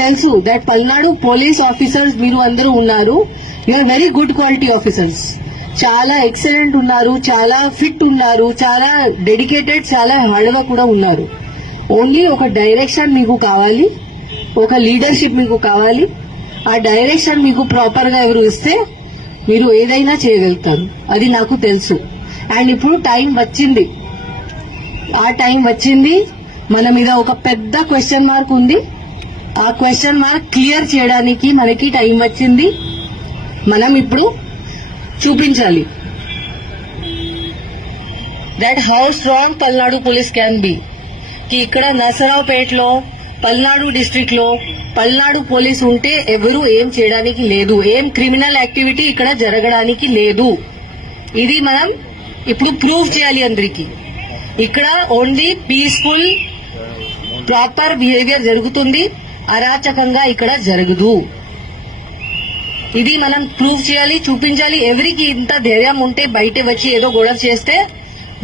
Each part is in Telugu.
తెలుసు దట్ పల్నాడు పోలీస్ ఆఫీసర్స్ మీరు అందరూ ఉన్నారు. You are very good quality officers. చాలా ఎక్సలెంట్ ఉన్నారు, చాలా ఫిట్ ఉన్నారు, చాలా డెడికేటెడ్, చాలా హార్డ్ వర్క్ కూడా ఉన్నారు. ఓన్లీ ఒక డైరెక్షన్ మీకు కావాలి, ఒక లీడర్షిప్ మీకు కావాలి. ఆ డైరెక్షన్ మీకు ప్రాపర్ గా ఎవరు ఇస్తే మీరు ఏదైనా చేయగలుగుతారు. అది నాకు తెలుసు. అండ్ ఇప్పుడు టైం వచ్చింది, ఆ టైం వచ్చింది. మన మీద ఒక పెద్ద క్వశ్చన్ మార్క్ ఉంది. ఆ క్వశ్చన్ మార్క్ క్లియర్ చేయడానికి మనకి టైం వచ్చింది. మనం ఇప్పుడు చూపించాలి that how strong Palnadu police can be. కి ఇక్కడ నరసరావుపేటలో పల్నాడు డిస్ట్రిక్ట్ లో పల్నాడు పోలీస్ ఉంటే ఎవరు ఏం చేయడానికి లేదు, ఏం క్రిమినల్ యాక్టివిటీ ఇక్కడ జరగడానికి లేదు. ఇది మనం ఇప్పుడు ప్రూవ్ చేయాలి అందరికి. ఇక్కడ ఓన్లీ పీస్ఫుల్ ప్రాపర్ బిహేవియర్ జరుగుతుంది, అరాచకంగా ఇక్కడ జరగదు. ఇది మనం ప్రూవ్ చేయాలి, చూపించాలి. ఎవరికి ఇంత ధైర్యం ఉంటే బయట వచ్చి ఏదో గొడవ చేస్తే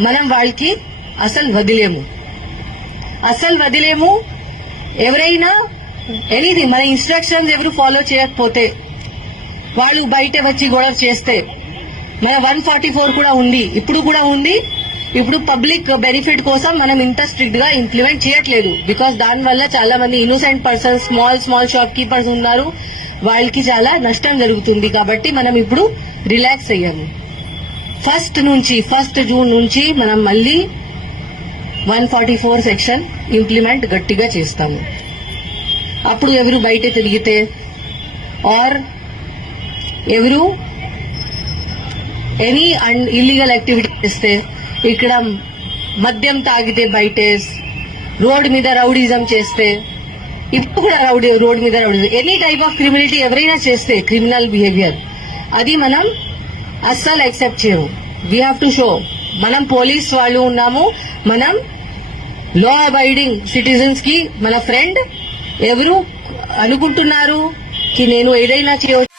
మనం వాళ్ళకి అసలు వదిలేము. ఎవరైనా ఎనీథింగ్ మన ఇన్స్ట్రక్షన్స్ ఎవరు ఫాలో చేయకపోతే వాళ్ళు బయట వచ్చి గొడవ చేస్తే మన 144 కూడా ఉంది, ఇప్పుడు కూడా ఉంది. ఇప్పుడు పబ్లిక్ బెనిఫిట్ కోసం మనం ఇంత స్ట్రిక్ట్ గా ఇంప్లిమెంట్ చేయట్లేదు. బికాస్ దానివల్ల చాలా మంది innocent persons, small shop keepers ఉన్నారు, వాళ్ళకి చాలా నష్టం జరుగుతుంది. కాబట్టి మనం ఇప్పుడు రిలాక్స్ అయ్యాము. ఫస్ట్ జూన్ నుంచి మనం మళ్ళీ 144 సెక్షన్ ఇంప్లిమెంట్ గట్టిగా చేస్తాము. అప్పుడు ఎవరు బయట తిరిగితే ఆర్ ఎవరు ఎనీ ఇల్లీగల్ యాక్టివిటీ చేస్తే, ఇక్కడ మద్యం తాగితే బయటే, రోడ్ మీద రౌడీజం చేస్తే, ఇప్పుడు కూడా రోడ్ మీద rowdyism, any type of criminality ఎవరైనా చేస్తే క్రిమినల్ బిహేవియర్, అది మనం అస్సలు యాక్సెప్ట్ చేయము. వీ హ్యావ్ టు షో మనం పోలీస్ వాళ్ళు ఉన్నాము, మనం లా అబైడింగ్ సిటిజన్స్ కి మన ఫ్రెండ్. ఎవరు అనుకుంటున్నారు కి నేను ఏదైనా చేయవచ్చు